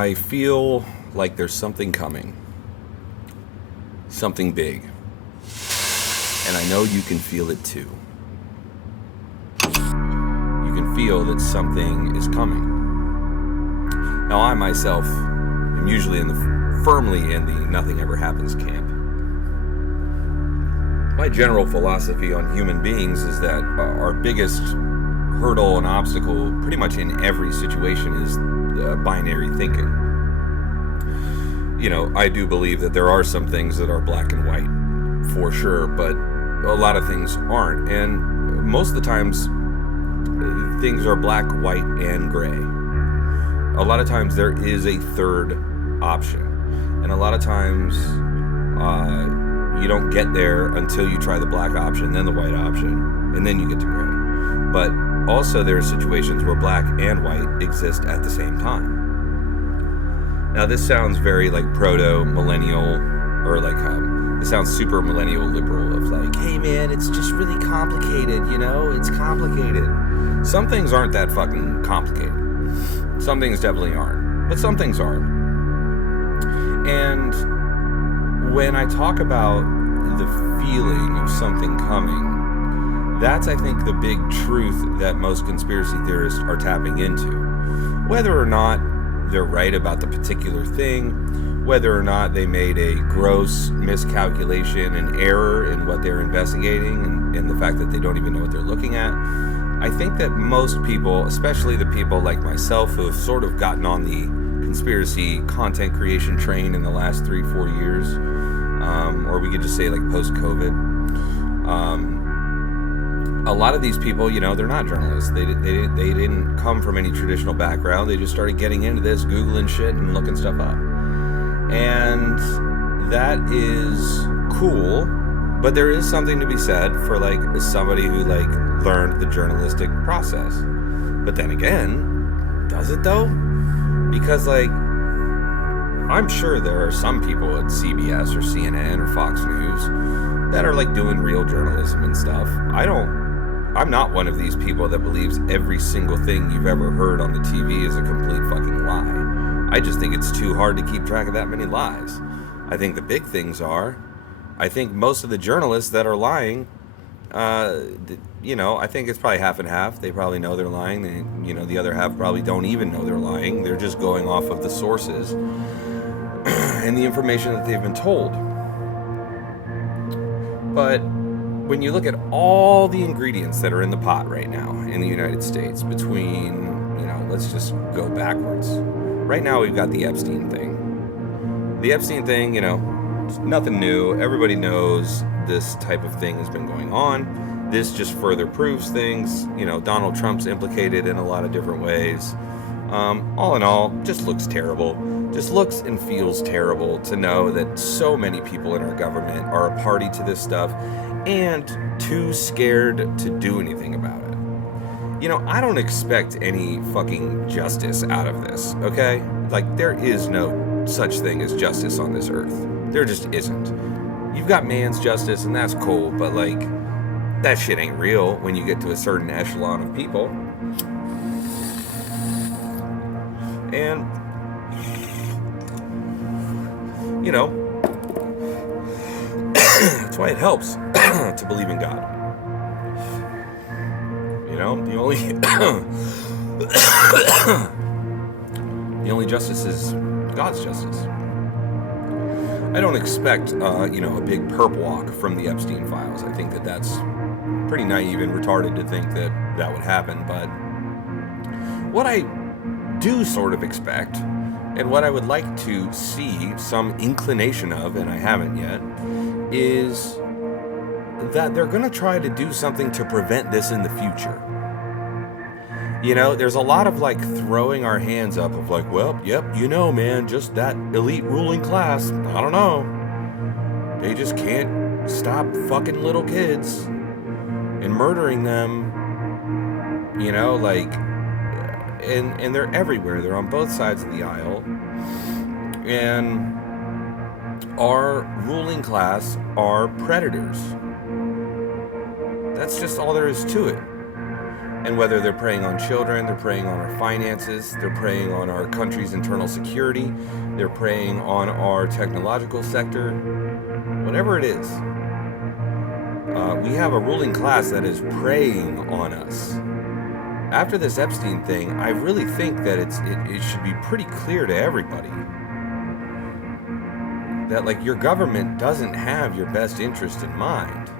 I feel like there's something coming. Something big. And I know you can feel it too. You can feel that something is coming. Now, I myself am usually firmly in the nothing ever happens camp. My general philosophy on human beings is that our biggest hurdle and obstacle pretty much in every situation is binary thinking. You know, I do believe that there are some things that are black and white, for sure, but a lot of things aren't. And most of the times, things are black, white, and gray. A lot of times there is a third option. And a lot of times, you don't get there until you try the black option, then the white option, and then you get to gray. But also there are situations where black and white exist at the same time. Now this sounds very like proto-millennial, or like it sounds super millennial liberal of like, hey man, it's just really complicated, you know? It's complicated. Some things aren't that fucking complicated. Some things definitely aren't. But some things are. And when I talk about the feeling of something coming, that's, I think, the big truth that most conspiracy theorists are tapping into. Whether or not they're right about the particular thing, whether or not they made a gross miscalculation and error in what they're investigating, and the fact that they don't even know what they're looking at, I think that most people, especially the people like myself who have sort of gotten on the conspiracy content creation train in the last 3-4 years, or we could just say like post-COVID, a lot of these people, you know, they're not journalists. They didn't come from any traditional background. They just started getting into this, Googling shit and looking stuff up. And that is cool, but there is something to be said for like somebody who like learned the journalistic process. But then again, does it though? Because like, I'm sure there are some people at CBS or CNN or Fox News that are like doing real journalism and stuff. I'm not one of these people that believes every single thing you've ever heard on the TV is a complete fucking lie. I just think it's too hard to keep track of that many lies. I think the big things are, I think most of the journalists that are lying, you know, I think it's probably half and half. They probably know they're lying. They, you know, the other half probably don't even know they're lying. They're just going off of the sources and the information that they've been told. But when you look at all the ingredients that are in the pot right now in the United States, between, you know, let's just go backwards. Right now we've got the Epstein thing. The Epstein thing, you know, it's nothing new. Everybody knows this type of thing has been going on. This just further proves things. You know, Donald Trump's implicated in a lot of different ways. All in all, just looks terrible. Just looks and feels terrible to know that so many people in our government are a party to this stuff and too scared to do anything about it. You know, I don't expect any fucking justice out of this, okay? Like, there is no such thing as justice on this earth. There just isn't. You've got man's justice, and that's cool, but, like, that shit ain't real when you get to a certain echelon of people. And, you know, that's why it helps to believe in God. You know, the only justice is God's justice. I don't expect, you know, a big perp walk from the Epstein files. I think that that's pretty naive and retarded to think that that would happen. But what I do sort of expect, and what I would like to see some inclination of, and I haven't yet, is that they're going to try to do something to prevent this in the future. You know, there's a lot of like throwing our hands up of like, well, yep, you know, man, just that elite ruling class, I don't know. They just can't stop fucking little kids and murdering them, you know, like, and they're everywhere. They're on both sides of the aisle. And our ruling class are predators. That's just all there is to it. And whether they're preying on children, they're preying on our finances, they're preying on our country's internal security, they're preying on our technological sector, whatever it is, we have a ruling class that is preying on us. After this Epstein thing, I really think that it should be pretty clear to everybody that, like, your government doesn't have your best interest in mind.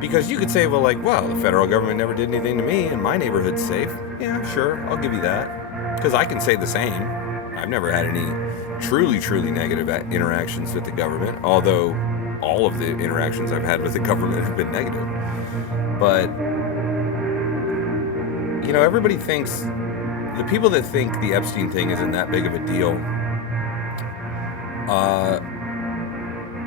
Because you could say, well, the federal government never did anything to me and my neighborhood's safe. Yeah, sure, I'll give you that. Because I can say the same. I've never had any truly, truly negative interactions with the government, although all of the interactions I've had with the government have been negative. But, everybody thinks, the people that think the Epstein thing isn't that big of a deal,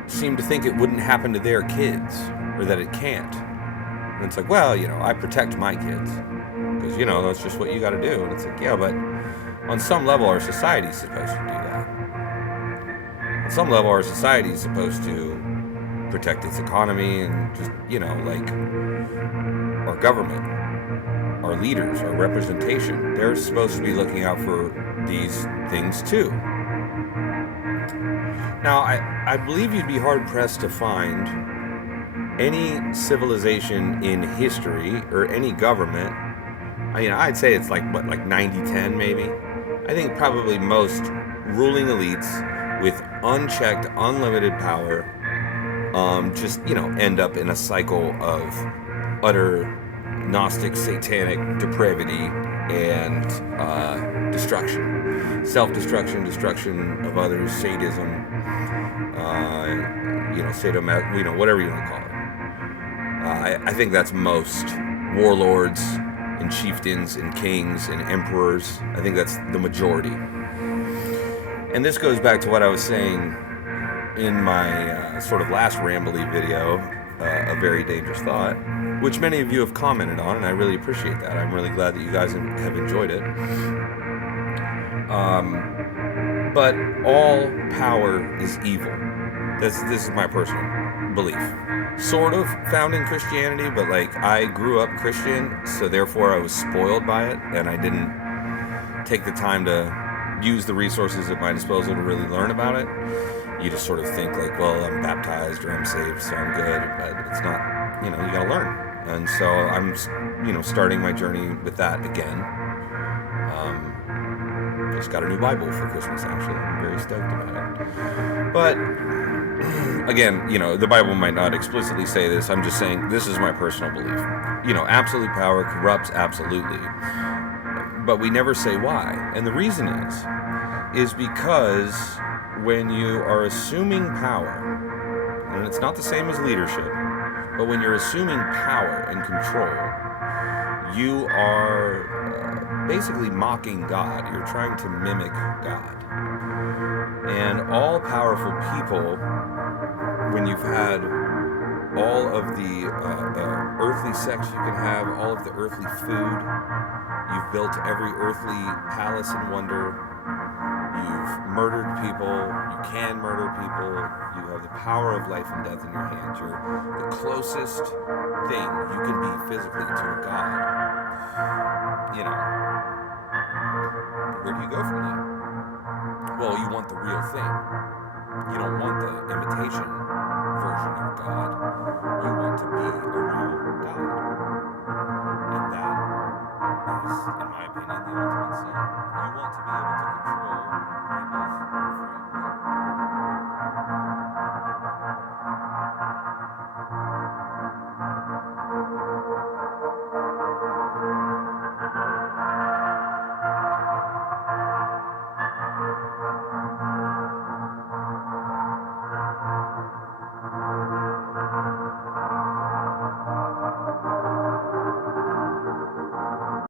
seem to think it wouldn't happen to their kids, or that it can't. And it's like, well, I protect my kids, because, that's just what you got to do. And it's like, yeah, but on some level, our society's supposed to do that. On some level, our society's supposed to protect its economy and just, our government, our leaders, our representation, they're supposed to be looking out for these things too. Now, I believe you'd be hard-pressed to find any civilization in history or any government. I'd say it's like 90-10 maybe. I think probably most ruling elites with unchecked, unlimited power just, end up in a cycle of utter Gnostic, satanic depravity and destruction. Self-destruction, destruction of others, sadism, whatever you want to call it. I think that's most warlords and chieftains and kings and emperors. I think that's the majority. And this goes back to what I was saying in my sort of last rambly video, A Very Dangerous Thought, which many of you have commented on, and I really appreciate that. I'm really glad that you guys have enjoyed it. But all power is evil. This is my personal belief. Sort of found in Christianity, but I grew up Christian, so therefore I was spoiled by it, and I didn't take the time to use the resources at my disposal to really learn about it. You just sort of think well, I'm baptized or I'm saved, so I'm good, but it's not, you gotta learn. And so I'm, starting my journey with that again. Just got a new Bible for Christmas, actually. I'm very stoked about it. But again, the Bible might not explicitly say this. I'm just saying this is my personal belief. Absolute power corrupts absolutely. But we never say why. And the reason is because when you are assuming power, and it's not the same as leadership, but when you're assuming power and control, you are basically mocking God. You're trying to mimic God. And all powerful people, when you've had all of the earthly sex you can have, all of the earthly food, you've built every earthly palace and wonder, you've murdered people, you can murder people, you have the power of life and death in your hands, you're the closest thing you can be physically to a God. Where do you go from that? Well, you want the real thing. You don't want the imitation version of God. You want to be a real God. And that is, in my opinion, the ultimate sin. You want to be able to control people's